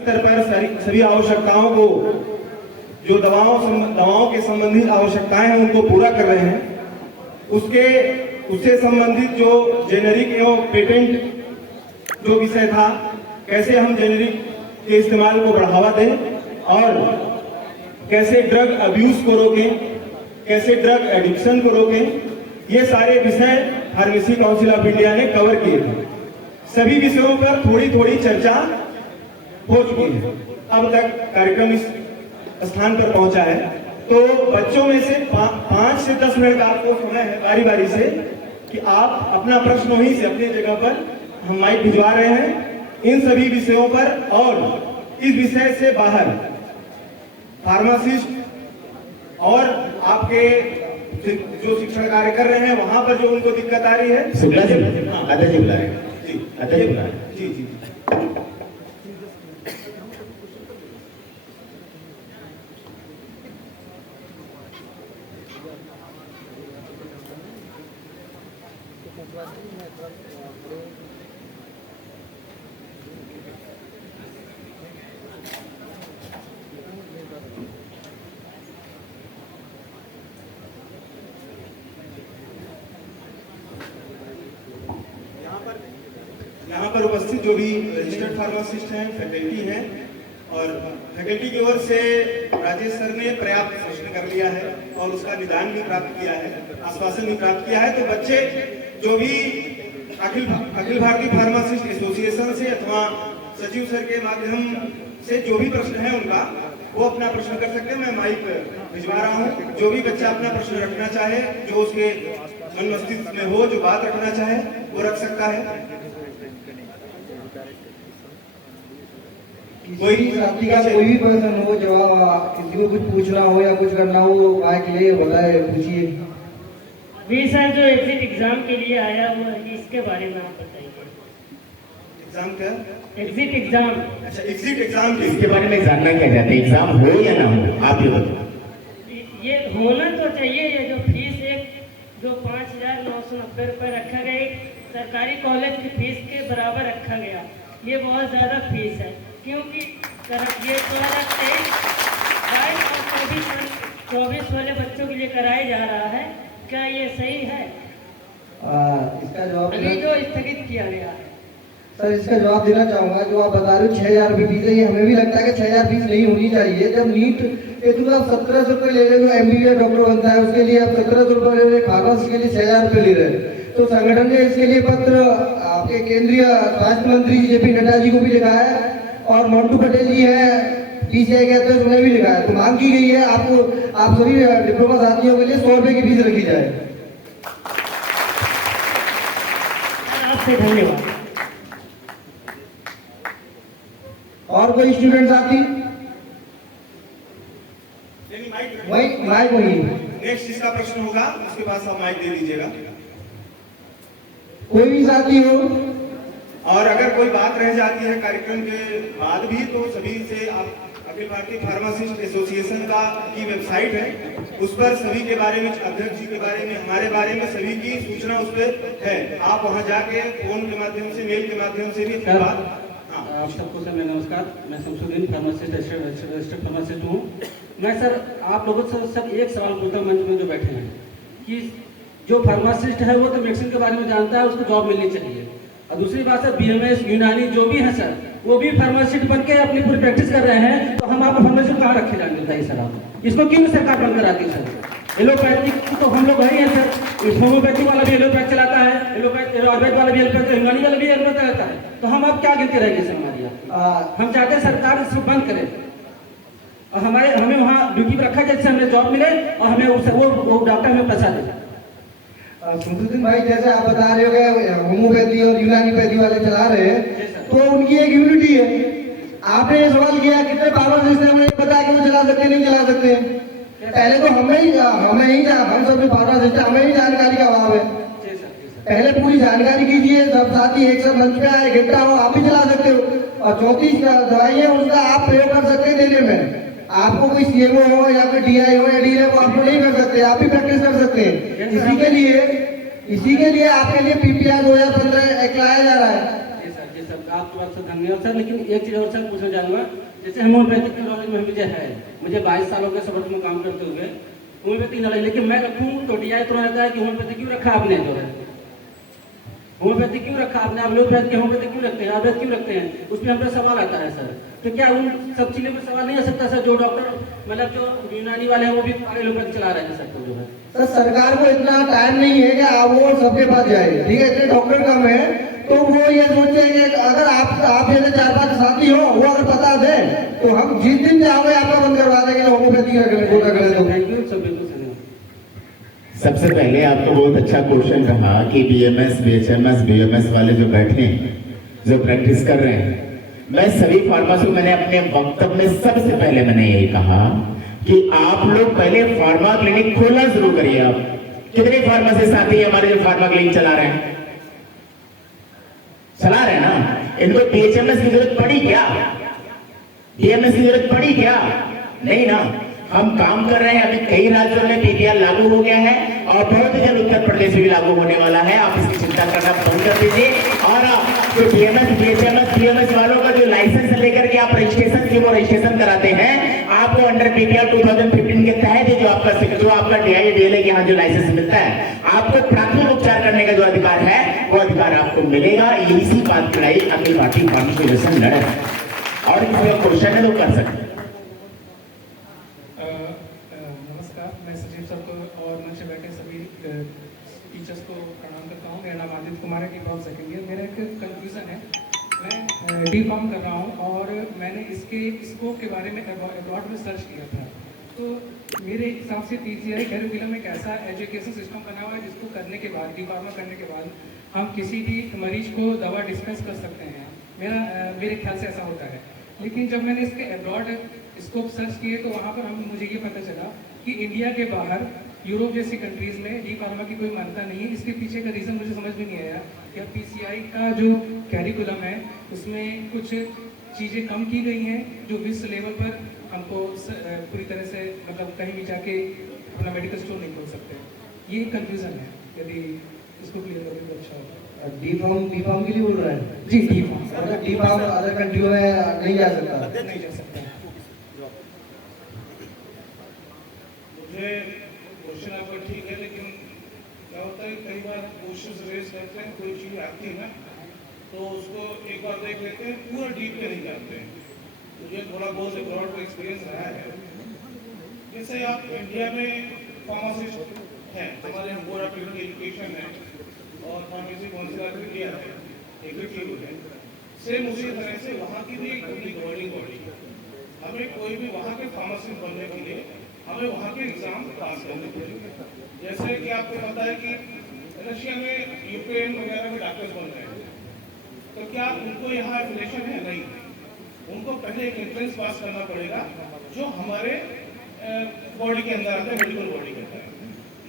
स्तर पर सभी आवश्यकताओं को, जो दवाओं के संबंधित आवश्यकताएं हैं उनको पूरा कर रहे हैं। उससे संबंधित जो जेनेरिक एवं पेटेंट जो विषय था, कैसे हम जेनेरिक के इस्तेमाल को बढ़ावा दें और कैसे ड्रग अब्यूज को रोकें, कैसे ड्रग एडिक्शन को रोकें, ये सारे विषय फार्मेसी काउंसिल ऑफ इंडिया ने कवर किए थे। सभी विषयों पर थोड़ी थोड़ी चर्चा हो चुकी है। अब तक कार्यक्रम इस स्थान पर पहुंचा है, तो बच्चों में से 5 से 10 मिनट का आपको समय है बारी बारी से कि आप अपना प्रश्न वहीं से अपनी जगह पर, हम माइक भिजवा रहे हैं इन सभी विषयों पर। और इस विषय से बाहर फार्मासिस्ट और आपके जो शिक्षण कार्य कर रहे हैं वहां पर जो उनको दिक्कत आ रही है, जी जी। यहाँ पर उपस्थित जो भी रजिस्टर्ड फार्मासिस्ट हैं, फैकल्टी हैं, और फैकल्टी की ओर से राजेश सर ने पर्याप्त प्रश्न कर लिया है और उसका निदान भी प्राप्त किया है, आश्वासन भी प्राप्त किया है। तो बच्चे जो भी अखिल भारतीय फार्मासिस्ट एसोसिएशन से अथवा सचिव सर के माध्यम से जो भी प्रश्न है उनका, वो अपना प्रश्न कर सकते हैं। मैं माइक भिजवा रहा हूँ। जो भी बच्चा अपना प्रश्न रखना चाहे, जो उसके मन मस्तिष्क में हो, जो बात रखना चाहे वो रख सकता है। कोई साथी का कोई भी प्रश्न हो, जवाब किसी को कुछ पूछना हो या कुछ करना हो, माइक ले बोलाए, पूछिए। वी सर जो एग्जिट एग्जाम के लिए आया हुआ है, इसके बारे में आप बताइए। एग्जाम क्या? Exit exam. अच्छा, एग्जिट एग्जाम के इसके बारे में जानना क्या चाहते हैं, एग्जाम हो या ना हो, आप ये बताओ। ये होना तो चाहिए। ये जो फीस जो 5,990 रुपये रखा गया, सरकारी कॉलेज की फीस के बराबर रखा गया, ये बहुत ज़्यादा फीस है। क्योंकि ये 2023 और 24 वाले बच्चों के लिए कराया जा रहा है, क्या ये सही है? इसका जवाब अभी जो स्थगित किया गया है सर, इसका जवाब देना चाहूंगा। जो आप बता रहे हो 6,000 रुपये फीस है, ये हमें भी लगता है कि 6,000 फीस नहीं होनी चाहिए। जब नीट ये तो आप 1700 रुपये ले रहे हो, MBBS डॉक्टर बनता है उसके लिए आप 1700 रुपये ले रहे हो, फार्मासी के लिए 6,000 रुपये ले रहे हैं। तो संगठन ने इसके लिए पत्र आपके केंद्रीय स्वास्थ्य मंत्री JP नड्डा जी को भी लिखा है और मंटू पटेल जी है PCI के अध्यक्ष, उन्हें भी लिखा है। तो मांग की गई है आप सभी डिप्लोमा साथियों के लिए 100 रुपये की फीस रखी जाए। आपसे धन्यवाद। और कोई स्टूडेंट साथी? माइक होगी। नेक्स्ट जिसका प्रश्न होगा उसके पास आप माइक दे दीजिएगा। कोई भी साथी हो, और अगर कोई बात रह जाती है कार्यक्रम के बाद भी, तो सभी से आप अखिल भारतीय फार्मासिस्ट एसोसिएशन की वेबसाइट है, उस पर सभी के बारे में, अध्यक्ष जी के बारे में, हमारे बारे में सभी की सूचना उस पर है। आप वहां जाके फोन के माध्यम से, मेल के माध्यम से भी बात। आप सबको सर मैं नमस्कार, मैं शमसुद्दीन फार्मासिस्ट रजिस्टर्ड फार्मासिस्ट हूँ। मैं सर आप लोगों से सर एक सवाल पूछता हूँ, मंच में जो बैठे हैं, कि जो फार्मासिस्ट है वो तो मेडिसिन के बारे में जानता है, उसको जॉब मिलनी चाहिए। और दूसरी बात सर BMS यूनानी जो भी है सर, वो भी फार्मासिस्ट बन के अपनी पूरी प्रैक्टिस कर रहे हैं। तो हम आप फार्मासिस्ट कहाँ रखे जाएंगे बताइए सर आप? इसको क्यों सरकार बंद कराती है सर? एलोपैथिक तो हम लोग वही है सर, होम्योपैथिक वाला भी एलोपैथ चलाता है, आयुर्वेद वाला भी एलोपैथ, यूनानी वाला भी एलोपैथ रहता है। तो हम आप क्या गिनती रहेंगे सर हमारी? हम चाहते हैं सरकार इसको बंद करे और हमें वहाँ ड्यूटी पर रखा जाए, जिससे हमें जॉब मिले और हमें वो डॉक्टर हमें पैसा दे। शमसुद्दीन भाई, जैसे आप बता रहे हो कि होम्योपैथी और यूनानीपैथी वाले चला रहे हैं, तो उनकी एक यूनिटी है। आपने ये सवाल किया कितने फार्मासिस्ट हैं, हमें पता है कि वो चला सकते नहीं चला सकते। पहले तो हम सब फार्मासिस्ट, हमें ही जानकारी का अभाव है। पहले पूरी जानकारी कीजिए, सब साथी एक साथ मंच पे आए, घंटा हो, आप भी चला सकते हो। और 34 दवाई है, उसका आप प्रयोग कर सकते हैं देने में। आपको कोई CMO हो या कोई DI हो या DA हो, आप तो नहीं कर सकते, आप भी प्रैक्टिस कर सकते हैं। इसी के लिए आपके लिए PPI 2015 एक लाया जा रहा है। आपकी बात से धन्यवाद सर। लेकिन एक चीज़ और सर पूछना चाहूँगा, जैसे होम्योपैथिक की नॉलेज में मुझे है, मुझे 22 साल हो गए सबक में काम करते हुए होम्योपैथिक नॉलेज, लेकिन मैं रखूँ तो टीआई तो रहता है कि होम्योपैथिक क्यों रखा आपने, जो है होम्योपैथिक क्यों रखा आपने, आप लोग होम्योपैथिक क्यों रखते हैं, आयुर्वेद क्यों रखते हैं, उसमें हम पे सवाल आता है सर। तो क्या उन सब चीज़ों पर सवाल नहीं आ सकता सर, जो डॉक्टर मतलब जो यूनानी वाले हैं वो भी एलोपैथी चला रहे हैं सर, तो जो है सर सरकार को इतना टाइम नहीं है कि आप वो सबके पास जाए, ठीक है, इतने डॉक्टर कम है, तो वो ये सोचते हैं कि अगर आप जैसे 4-5 साथी हो वो अगर बता दे तो हम जिस दिन चाहोगे आपका बंद करवा देंगे, होम्योपैथी रखें। थैंक यू सर, बिल्कुल सर। सबसे पहले आपको बहुत अच्छा क्वेश्चन रहा कि बीएमएस, बीएचएमएस, बीएमएस वाले जो बैठे हैं, जो प्रैक्टिस कर रहे हैं, मैं सभी फार्मासिस्ट, मैंने अपने वक्तव्य में सबसे पहले मैंने यही कहा कि आप लोग पहले फार्मा क्लिनिक खोलना शुरू करिए। आप कितने फार्मासिस्ट साथी हैं हमारे जो फार्मा क्लिनिक चला रहे हैं ना, इनको बीएचएमएस की जरूरत पड़ी क्या, बीएमएस की जरूरत पड़ी क्या? नहीं ना। हम काम कर रहे हैं, अभी कई राज्यों में पीपीआर लागू हो गया है और बहुत ही जल्द उत्तर प्रदेश में भी लागू होने वाला है। आप इसकी चिंता करना बंद कर दीजिए और जो बीएमएस, बीएचएमएस, बीएमएस वालों का जो लाइसेंस लेकर के आप रजिस्ट्रेशन की वो रजिस्ट्रेशन कराते हैं, आपको अंडर पीपीआर 2015 के तहत जो आपका डीआई डीएलए के यहाँ जो लाइसेंस मिलता है, आपको प्राथमिक उपचार करने का जो अधिकार है वो अधिकार आपको मिलेगा। इसी बात की लड़ाई अखिल भारतीय फार्मेसी एसोसिएशन लड़ रहा है और किसी का क्वेश्चन है तो कर सकते हैं। नमस्कार, मैं सचिव सर को और मंच पे बैठे सभी टीचर्स को प्रणाम करता हूँ। मेरा नाम आदित्य कुमार है, D.Pharm सेकेंड ईयर। मेरा एक कंफ्यूजन है, मैं D.Pharm कर रहा हूँ और मैंने इसके स्कोप के बारे में अब्रॉड में सर्च किया था, तो मेरे हिसाब से PCI करिकुलम एक ऐसा एजुकेशन सिस्टम बना हुआ है जिसको करने के बाद, D.Pharm करने के बाद हम किसी भी मरीज को दवा डिस्पेंस कर सकते हैं। मेरे ख्याल से ऐसा होता है। लेकिन जब मैंने इसके अब्रॉड स्कोप सर्च किए तो वहाँ पर मुझे ये पता चला कि इंडिया के बाहर यूरोप जैसी कंट्रीज में D.Pharm की कोई मान्यता नहीं है। इसके पीछे का रीज़न मुझे समझ में नहीं आया। क्या PCI का जो कैरिकुलम है उसमें कुछ चीज़ें कम की गई हैं जो विश्व लेवल पर हमको पूरी तरह से मतलब कहीं भी जाके अपना मेडिकल स्टोर नहीं खोल सकते? ये कंफ्यूजन है, यदि इसको क्लियर करें तो अच्छा होगा। D.Pharm के लिए बोल रहे हैं जी, D.Pharm मतलब D.Pharm अदर कंट्रियों में नहीं जा सकता, नहीं जा सकता। मुझे क्वेश्चन आपका ठीक है, लेकिन क्या होता है कई बार क्वेश्चन रेज करते हैं, कोई चीज़ आती है ना तो उसको एक बार देख लेते हैं, पूरा डीप में नहीं जाते हैं। मुझे थोड़ा बहुत अब्रॉड का एक्सपीरियंस रहा है। जैसे आप इंडिया में फार्मासिस्ट हैं, हमारे यहाँ बोर्ड ऑफ क्लिनिकल एजुकेशन है और फार्मेसी काउंसिल भी किया है, एग्जीक्यूटिव है। सेम उसी तरह से वहाँ की भी एक गवर्निंग बॉडी, हमें कोई भी वहाँ के फार्मासिस्ट बनने के लिए हमें वहाँ के एग्जाम पास करने पड़ेंगे। जैसे कि आपको पता है कि रशिया में, यूक्रेन वगैरह में डॉक्टर्स बन रहे हैं, तो क्या उनको यहाँ एफिलिएशन है? नहीं, उनको पहले एक एंट्रेंस पास करना पड़ेगा जो हमारे बॉडी के अंदर आता है, मेडिकल बॉडी के अंदर।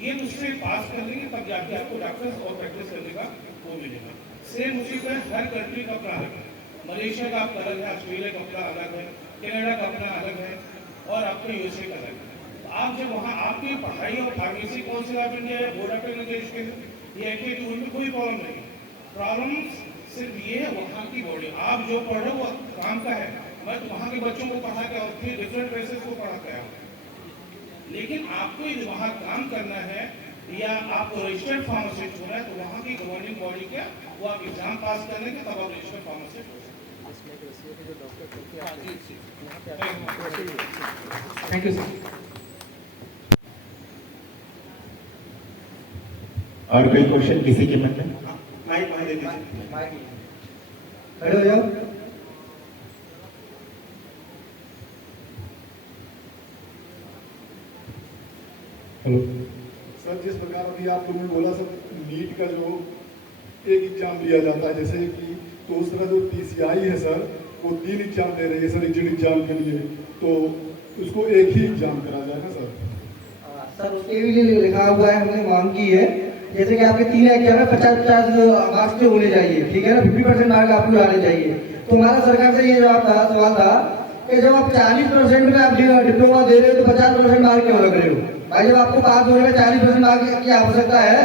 ये उससे पास कर लेंगे तब जाके आपको डॉक्टर्स और प्रैक्टिस करने का वो मिलेगा। सेम उसी पर हर कंट्री का अपना अलग है। मलेशिया का आपका अलग है, ऑस्ट्रेलिया का अपना अलग है, कनाडा का अपना अलग है और आपके USA का अलग है। आप जब वहाँ आपकी पढ़ाई और फार्मेसी काउंसिल ऑफ इंडिया या बोर्ड ऑफ क्लिनिकल एजुकेशन ये है कि उनमें कोई प्रॉब्लम नहीं। प्रॉब्लम सिर्फ ये है वहाँ की बॉडी, आप जो पढ़ रहे हो वो काम का है। मैं तो वहाँ के बच्चों को पढ़ा के और 3 डिफरेंट प्लेसेस को पढ़ा के आया, लेकिन आपको यदि वहाँ काम करना है या आपको रजिस्टर्ड फार्मासिस्ट होना है तो वहाँ की गवर्निंग बॉडी क्या वो आप एग्जाम पास कर लेंगे तब आप रजिस्टर्ड फार्मासिस्ट हो सकते। Thank you sir. और कोई क्वेश्चन किसी के मन में? माइक दे दीजिए। खड़े हो जाओ। हेलो सर, जिस प्रकार अभी आप लोगों ने बोला सर, नीट का जो एक एग्जाम लिया जाता है जैसे कि, तो उस तरह जो PCI है सर वो 3 एग्जाम दे रही है सर एग्जिट एग्जाम के लिए, तो उसको एक ही एग्जाम करा जाए ना सर? सर उसके भी लिए लिखा हुआ है, हमने मांग की है जैसे कि आपके 3 एग्जाम में 50-50 मार्क्स के होने चाहिए, ठीक है ना, 50% मार्क आपको आने चाहिए। तो हमारा सरकार से ये सवाल था कि जब आप 40% में आप डिप्लोमा दे रहे हो तो 50% मार्क क्यों रख रहे हो? भाई जब आपको पास होने में 40% मार्क की आवश्यकता है,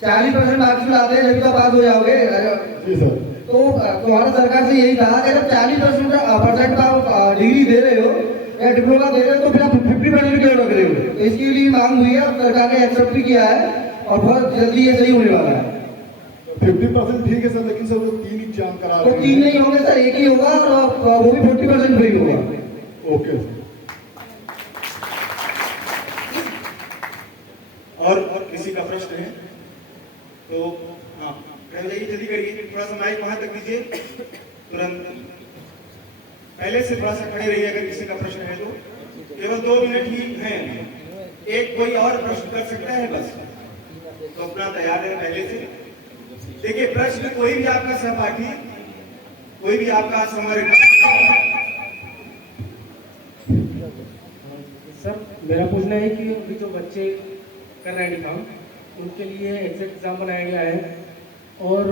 40% मार्क्स लाते हैं जब तो पास हो जाओगे। जी सर, तो तुम्हारी सरकार से यही था कि जब 40% आप डिग्री दे रहे हो या डिप्लोमा दे रहे हो तो फिर आप 50% क्यों रख रहे हो? तो इसके लिए मांग हुई है, सरकार ने एक्सेप्ट भी किया है और बहुत जल्दी ये सही होने वाला है। 50% ठीक है सर, लेकिन सर वो 3 एग्जाम करा तो रहे 3 नहीं होंगे सर, एक ही होगा और वो भी 40% फ्री होगा। Okay sir. और किसी का प्रश्न है तो हाँ कह जाइए, जल्दी करिए, थोड़ा सा माइक वहां तक दीजिए तुरंत। पहले से थोड़ा सा खड़े रहिए अगर किसी का प्रश्न है तो, केवल 2 मिनट ही हैं। एक कोई और प्रश्न कर सकता है बस, तो अपना तैयार है पहले से। देखिए प्रश्न कोई भी आपका सहपाठी, कोई भी आपका समर्थ। सर मेरा पूछना है कि अभी जो बच्चे कर रहे हैं काम, उनके लिए एग्जैक्ट एग्जाम बनाया गया है और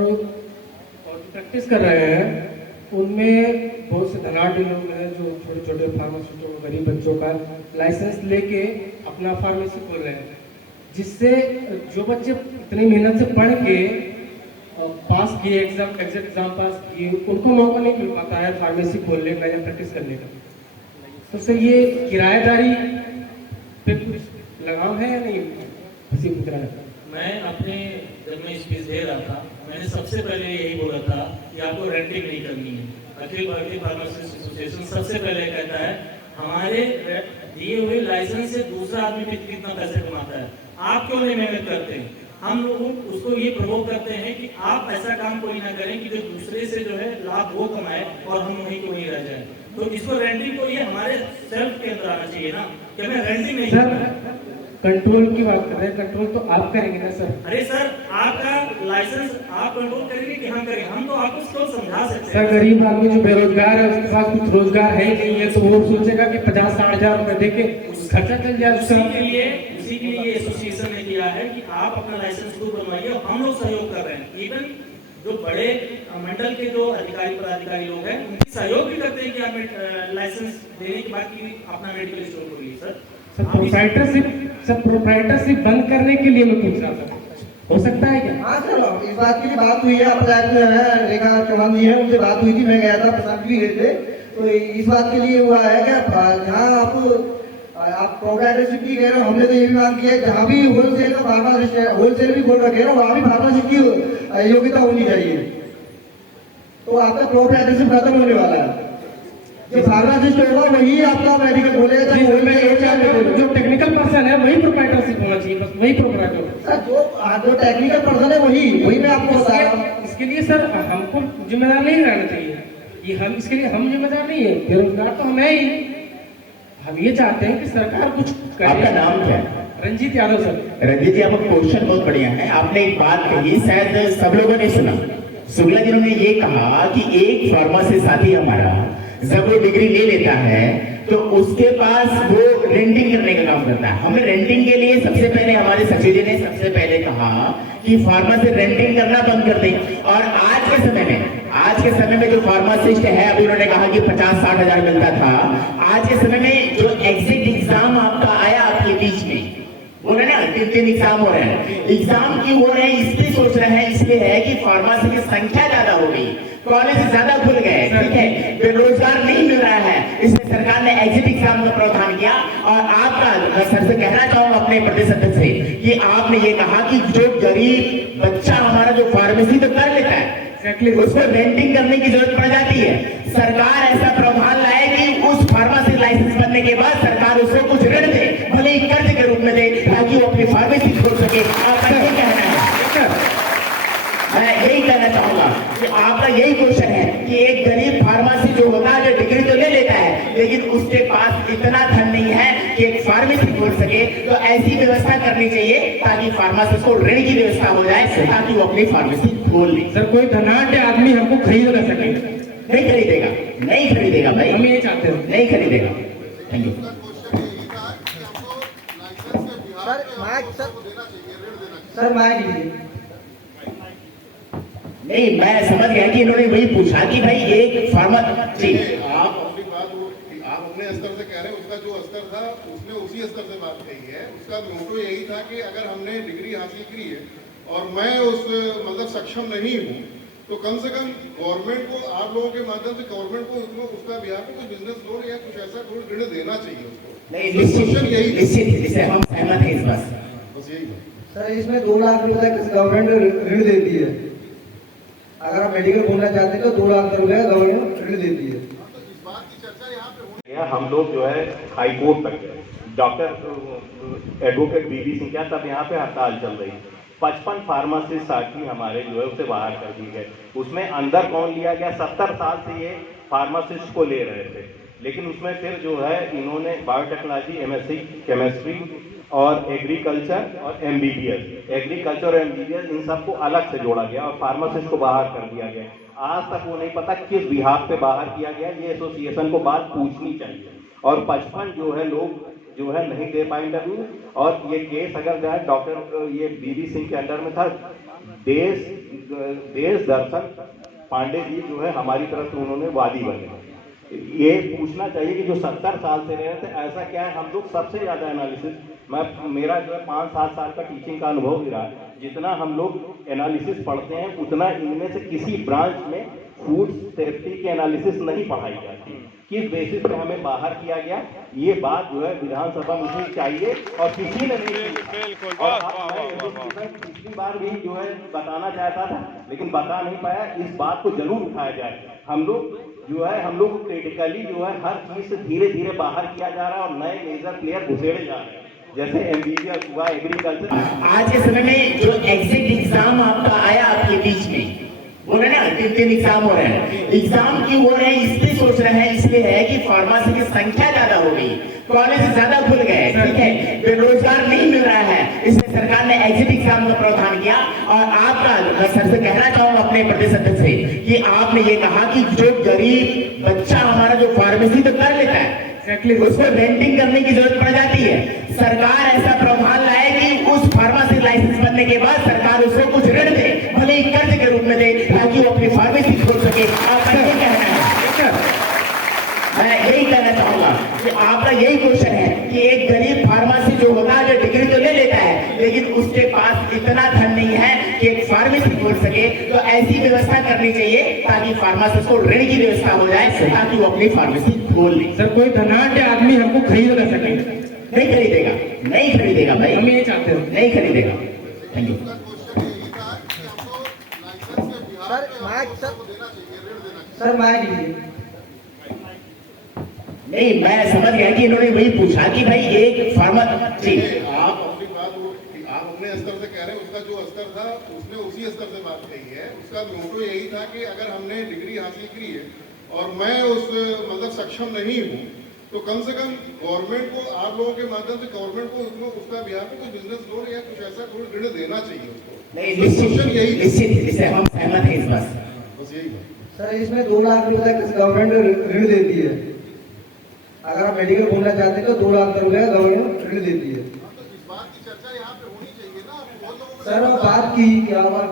प्रैक्टिस कर रहे हैं, उनमें बहुत से धनाढ़ लोग हैं जो छोटे छोटे फार्मासिस्टों, गरीब बच्चों का लाइसेंस लेके अपना फार्मेसी खोल रहे हैं, जिससे जो बच्चे इतनी मेहनत से पढ़ के पास किए, एग्जैक्ट एग्जाम पास किए, उनको मौका नहीं मिल पाता है फार्मेसी खोलने का या प्रैक्टिस करने का। तो सर ये किराएदारी पे कुछ लगाव है या नहीं? इसी तरह मैं अपने जब मैं स्पीच दे रहा था, मैंने सबसे पहले यही बोला था कि आपको रेंटिंग नहीं करनी है। अखिल भारतीय फार्मासिस्ट एसोसिएशन सबसे पहले कहता है हमारे दिए हुए लाइसेंस से दूसरा आदमी कितना पैसे कमाता है, आप क्यों नहीं मेहनत करते? हम लोग उसको ये प्रमोट करते हैं कि आप ऐसा काम कोई ना करें कि जो दूसरे से जो है लाभ वो कमाए और हम वहीं को वहीं रह जाए। तो इसको रेंटिंग को ये हमारे सेल्फ के अंदर आना चाहिए ना कि मैं रेंटिंग नहीं सर कंट्रोल की बात कर रहे हैं, कंट्रोल तो आप करेंगे ना सर? अरे सर आपका लाइसेंस आप कंट्रोल करेंगे कि हम करेंगे? हम तो आपको क्यों समझा सकते हैं? सर गरीब आदमी जो बेरोजगार है, उसके पास कुछ रोजगार है ही नहीं है, तो वो सोचेगा कि 50-60 हजार रुपए देके खर्चा चल जाए उसका। उसी के लिए एसोसिएशन ने किया है कि आप अपना लाइसेंस खुद बनवाइए और हम लोग सहयोग कर रहे हैं। इवन जो बड़े मंडल के जो अधिकारी पदाधिकारी लोग हैं उनकी सहयोग भी करते हैं कि आप लाइसेंस देने के बाद की अपना मेडिकल स्टोर खोलिए। सर प्रोप्राइटरशिप बंद करने के लिए मैं पूछ रहा था, हो सकता है क्या? हाँ सर, इस बात की बात हुई है, अपने रेखा चौहान जी है, उनसे बात हुई थी, मैं गया था, प्रशांत भी गए थे। तो इस बात के लिए हुआ है कि जहाँ आप प्रोप्राइटरशिप की कह रहे हो, हमने तो ये भी मांग किया है जहाँ भी होलसेल का फार्मासिस्ट है, होलसेल भी खोल रखे हैं, वहाँ भी फार्मासिस्ट की योग्यता होनी चाहिए। तो आपका प्रोप्राइटरशिप खत्म होने वाला है। जो फार्मासिस्ट होगा वही आपका मेडिकल खोलेगा। जो टेक्निकल पर्सन है वही प्रोप्राइटरशिप होना चाहिए, बस वही प्रोप्राइटर। जो टेक्निकल पर्सन है वही मैं आपको बता रहा हूँ। इसके लिए सर हमको जिम्मेदार नहीं रहना चाहिए, ये हम इसके लिए हम जिम्मेदार नहीं है, बेरोजगार तो हम है ही। हम ये चाहते हैं कि सरकार कुछ करे। आपका नाम क्या है? रंजीत यादव सर। रंजीत जी, आपका क्वेश्चन बहुत बढ़िया है। आपने एक बात कही, शायद सब लोगों ने सुना। शुक्ला जी ने ये कहा कि एक फार्मेसी साथी हमारा जब वो डिग्री ले लेता है तो उसके पास वो रेंटिंग करने का काम करता है। हमने रेंटिंग के लिए सबसे पहले हमारे सचिव जी ने सबसे पहले कहा कि फार्मेसी रेंटिंग करना बंद कर दे। और आज के समय में जो फार्मासिस्ट है, अभी उन्होंने कहा कि 50-60 हजार मिलता था, आज के समय में जो एग्जिट एग्जाम आपका आया आपके बीच में, बोल रहे ना 3 एग्जाम हो रहे हैं। एग्जाम क्यों हो रहे हैं इसलिए सोच रहे हैं, इसलिए है कि फार्मेसी की संख्या ज्यादा हो गई, कॉलेज ज्यादा खुल गए, ठीक है, बेरोजगार नहीं मिल रहा है, इसलिए सरकार ने एग्जिट एग्जाम का प्रावधान किया। और आपका सर से कहना चाहूंगा अपने प्रदेश अध्यक्ष से कि आपने ये कहा कि जो गरीब बच्चा हमारा जो फार्मेसी तो कर लेता है, उसको रेंटिंग करने की जरूरत पड़ जाती है। सरकार ऐसा प्रावधान लाए कि उस फार्मेसी लाइसेंस बनने के बाद सरकार उसको कुछ ऋण दे, भले ही कर्ज के रूप में दे, ताकि वो अपनी फार्मेसी खोल सके। आपका यही कहना है? मैं यही कहना चाहूंगा कि आपका यही क्वेश्चन है कि एक गरीब फार्मेसी जो होता है, जो डिग्री तो ले लेता है, लेकिन उसके पास इतना धन नहीं है कि एक फार्मेसी खोल सके। तो ऐसी व्यवस्था करनी चाहिए ताकि फार्मेसी को ऋण की व्यवस्था हो जाए, ताकि वो अपनी फार्मेसी खोल ले। सर कोई धनाढ़ आदमी हमको खरीद ना सके, नहीं खरीदेगा भाई, हम ये चाहते हैं, नहीं खरीदेगा। Thank you. सर माइक नहीं, मैं समझ गया कि इन्होंने वही पूछा कि भाई एक फार्मेसी, आप अपनी बात आप अपने स्तर से कह रहे हैं, उसका जो स्तर था उसने उसी स्तर से बात कही है। उसका मोटो यही था कि अगर हमने डिग्री हासिल की है और मैं उस मतलब सक्षम नहीं हूँ, तो कम से कम गवर्नमेंट को, आप लोगों के माध्यम से गवर्नमेंट को उसका बिहार में कुछ बिजनेस लोन या कुछ ऐसा कोई ऋण देना चाहिए उसको। नहीं, क्वेश्चन यही निश्चित हम सहमत हैं इस बात से। बस यही बात। सर इसमें 2 लाख रुपए तक गवर्नमेंट ऋण देती है। अगर आप मेडिकल खोलना चाहते हैं तो 2 लाख रुपए गवर्नमेंट ऋण देती है। तो इस बात की चर्चा यहाँ पे होनी हम लोग जो है हाई कोर्ट तक गए, डॉक्टर एडवोकेट बीबी सिंह क्या तब यहाँ पे हड़ताल चल रही, 55 फार्मासिस्ट साथी हमारे जो है उसे बाहर कर दिए गए। उसमें अंदर कौन लिया गया, 70 साल से ये फार्मासिस्ट को ले रहे थे, लेकिन उसमें फिर जो है इन्होंने बायोटेक्नोलॉजी, एमएससी केमिस्ट्री और एग्रीकल्चर और एमबीबीएस, एग्रीकल्चर और एमबीबीएस इन सबको अलग से जोड़ा गया और फार्मासिस्ट को बाहर कर दिया गया। आज तक वो नहीं पता किस बिहाफ पे बाहर किया गया, ये एसोसिएशन को बात पूछनी चाहिए। और 55 जो है लोग जो है नहीं दे पाए इंटरव्यू, और ये केस अगर जो है डॉक्टर ये बीबी सिंह के अंडर में था, देश दर्शन पांडे जी जो है हमारी तरफ से उन्होंने वादी बने। ये पूछना चाहिए कि जो 70 साल से रहे थे ऐसा क्या है, हम लोग सबसे ज्यादा एनालिसिस, मेरा जो है 5-7 साल का टीचिंग का अनुभव भी रहा, जितना हम लोग एनालिसिस पढ़ते हैं उतना इनमें से किसी ब्रांच में फूड सेफ्टी की एनालिसिस नहीं पढ़ाई जाती। किस बेसिस पे हमें बाहर किया गया, ये बात जो है विधानसभा में उठनी चाहिए और किसी ने नहीं की। और मैं पिछली बार भी जो है बताना चाहता था लेकिन बता नहीं पाया, इस बात को जरूर उठाया जाए। हम लोग जो है हम लोग क्रिटिकली जो है हर चीज से धीरे धीरे बाहर किया जा रहा है और नए मेजर प्लेयर घुसेड़े जा रहे हैं, जैसे एमबीबीएस हुआ, एग्रीकल्चर। आज के समय में जो एग्जिट एग्जाम आपका आया आपके बीच में, बोले ना 3 एग्जाम हो रहे हैं, एग्जाम क्यों हो रहे हैं इसलिए सोच रहे हैं, इसलिए है कि फार्मेसी की संख्या ज्यादा हो गई, कॉलेज ज्यादा खुल गए, ठीक है, बेरोजगार नहीं मिल रहा है, इसलिए सरकार ने एग्जिट एग्जाम का प्रावधान किया। और आपका मैं सर से कहना चाहूंगा अपने प्रदेश अध्यक्ष से कि आपने ये कहा कि जो गरीब बच्चा हमारा जो फार्मेसी तो कर लेता है उसको रेंटिंग करने की जरूरत पड़ जाती है, सरकार ऐसा प्रावधान लाए कि उस फार्मेसी लाइसेंस बनने के बाद सरकार उसको कुछ ऋण दे, भले ही कर्ज के रूप में दे, ताकि वो अपनी फार्मेसी खोल सके। आपका यही कहना है, मैं यही कहना चाहूंगा कि आपका यही क्वेश्चन है कि एक गरीब फार्मेसी जो होता है जो डिग्री तो ले लेता है लेकिन उसके पास इतना धन नहीं है कि एक फार्मेसी खोल सके, तो ऐसी व्यवस्था करनी चाहिए ताकि फार्मासिस्ट को ऋण की व्यवस्था हो जाए ताकि वो अपनी फार्मेसी खोल ले। सर कोई धनाढ़ आदमी हमको खरीद ना सके, नहीं खरीदेगा, नहीं खरीदेगा भाई, हम ये चाहते हैं, नहीं खरीदेगा। Thank you. सर माइक लीजिए। नहीं, मैं समझ गया कि इन्होंने वही पूछा कि भाई एक फार्मर जी, आप अपनी बात आप अपने स्तर से कह रहे हैं, उसका जो स्तर था उसने उसी स्तर से बात कही है। उसका मोटो यही था कि अगर हमने डिग्री हासिल की है और मैं उस मतलब सक्षम नहीं हूँ तो कम से कम गवर्नमेंट को, आप लोगों के माध्यम से गवर्नमेंट को उसका बिहार में कुछ बिजनेस लोन या कुछ ऐसा कोई ऋण देना चाहिए उसको। नहीं, निश्चित हम सहमत हैं इस बात से। बस यही बात। सर इसमें 2 लाख रुपए तक गवर्नमेंट ऋण देती है। अगर आप मेडिकल खोलना चाहते हैं तो 2 लाख रुपए गवर्नमेंट ऋण देती है। तो इस बात की चर्चा यहाँ पे होनी चाहिए ना। बहुत लोगों सर वो बात की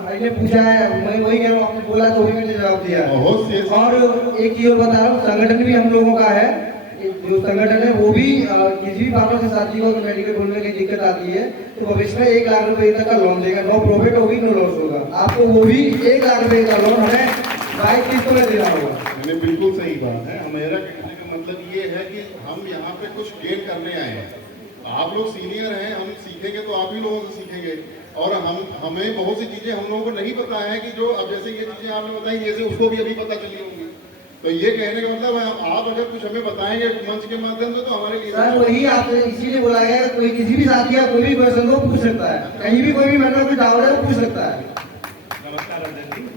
भाई ने पूछा है, मैं वही कह रहा हूँ, आपने बोला तो वही मैंने जवाब दिया है। और एक चीज बता रहा हूँ, संगठन भी हम लोगों का है, जो संगठन है वो भी किसी भी फार्मेसी साथी को मेडिकल खोलने की दिक्कत आती है तो भविष्य में 1 लाख रुपए तक का लोन देगा, नो प्रॉफिट होगी नो लॉस होगा, आपको वो भी 1 लाख रुपए का लोन हमें 22 किस्तों में देना होगा। मैंने बिल्कुल सही बात है। मेरा कहने का मतलब ये है कि हम यहाँ पे कुछ गेन करने आए हैं। आप लोग सीनियर हैं, हम सीखेंगे तो आप ही लोगों से सीखेंगे, और हमें बहुत सी चीजें हम लोगों को नहीं पता है कि जो अब जैसे ये चीजें आपने बताई जैसे उसको भी अभी पता चली होंगी। तो ये कहने का मतलब है आप अगर कुछ हमें बताएंगे मंच के माध्यम से तो हमारे लिए सर वही आपने इसीलिए बोला गया, कोई किसी भी साथी या कोई भी पर्सन को पूछ सकता है, कहीं भी कोई भी मैटर कोई डाउट है वो पूछ सकता है।